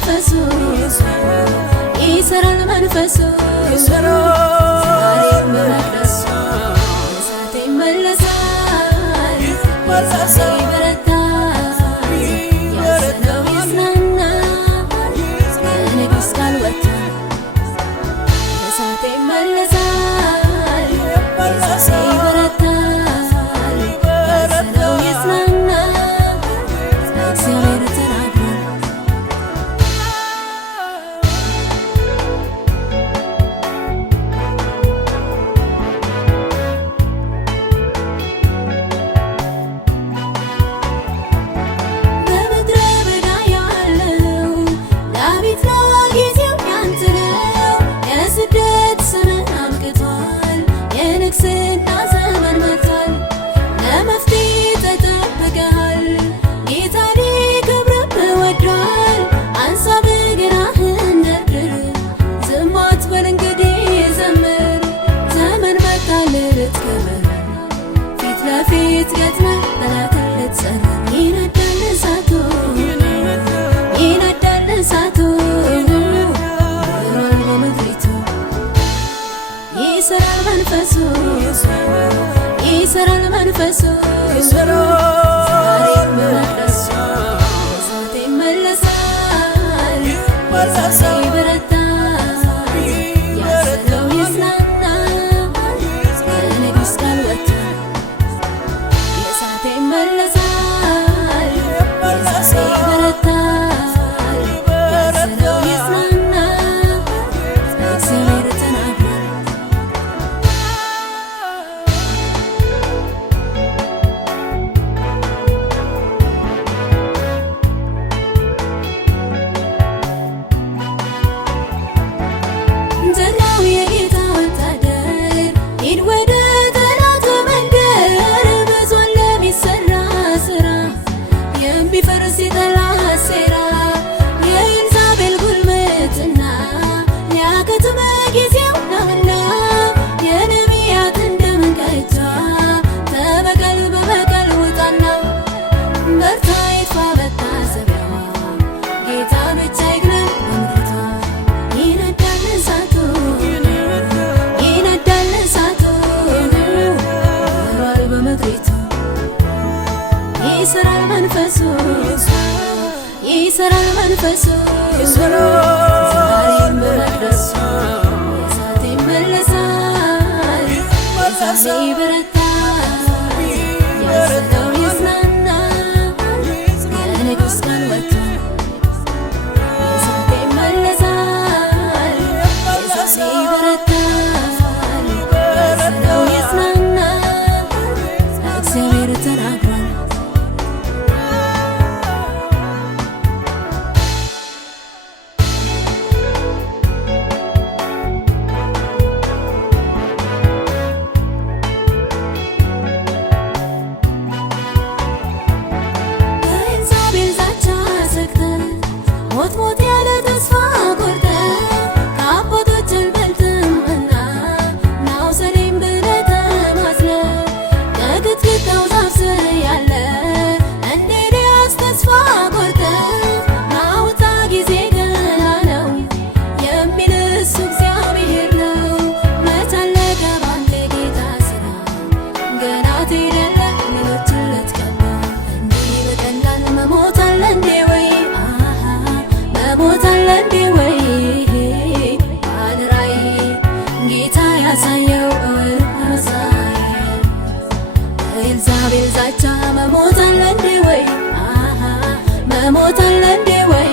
መንፈሱ ይሰራል መንፈሱ እሳት ይመለሳል ይበረታል ያሰበው ይጽናናል ከንጉሥ ቃል ወጥቷል እሳት ይመለሳል ይበረታል ያሰበው ይጽናናል እግዚአብሔር ተናግሯል የንግስና ዘመን መጥቷል ለመፍትሄ ተጠብቀሃል ጌታ ሊከብርህ ወዷል አንሳ በገናህን ደርድር ዝም አትበል እንግዲህ ዘምር ዘመን መጥቷል ልትከብር ፊት ለፊት ገጥመህ ጠላትን ልትጸርር ይነዳል እሳቱ በሯል በምድሪቱ ይሰራል መንፈሱ ይሰራል መንፈሱ ዛሬም በመቅደሱ እሳት ይመለሳል ይበረታል ያሰበው ይጽናናል ከንጉሥ ቃል ወጥቷል እሳት ይመለሳል ይበረታል ያሰበው ይጽናናል እግዚአብሔር ተናግሯል ዘራው የጌታ ወታደር ሂድ ወደ ጠላት መንደር ብዙን ለሚሰራ ስራ የሚፈርስ የጠላት ሴራ የኤልዛቤል ጉልበትና ሊያከትም ጊዜው ነውና የነቢያትን ደም ቀድታ ተበቀል በበቀል ውጣና በርታ ይጥፋ መታሰቢያዋ ጌታ ብቻ ይግነን በምድሪቷ ይነዳል እሳቱ በሯል በምድሪቱ ይሰራል መንፈሱ ይሰራል መንፈሱ ዛሬም በመቅደሱ እሳት ይመለሳል ይበረታል ያሰበው ይጽናናል ከንጉሥ ቃል ወጥቷል እሳት ይመለሳል ይበረታል ያሰበው ይጽናናል እግዚአብሔር ተናግሯል በኤልዛቤል ዛቻ ሰግተህ ሞት ሞት ያለ ተስፋ ቆርጠህ ከአባቶች አልበልጥምና ናውሰሌም ብለህ ተማጽነህ ከግድግዳው ዛፍ ስር ያለ እንደ ኤልያስ ተስፋ ቆርጠህ ናውጣ ጊዜ ገና ነው የሚል እሱ እግዚአብሔር ነው መች አለቀ ባንተ ጌታ ሥራ ገና ትሄዳለህ ሌሎችን ልትቀባ እንዲህ በቀላል መሞት አለ እንዴ ወይ መሞት አለ እንዴ ወይ ባለራዕይ ጌታ ያሳየው ራሳይ ኤልዛቤል ዛቻ መሞት አለ እንዴ ወይ መሞት አለ እንዴ ወይ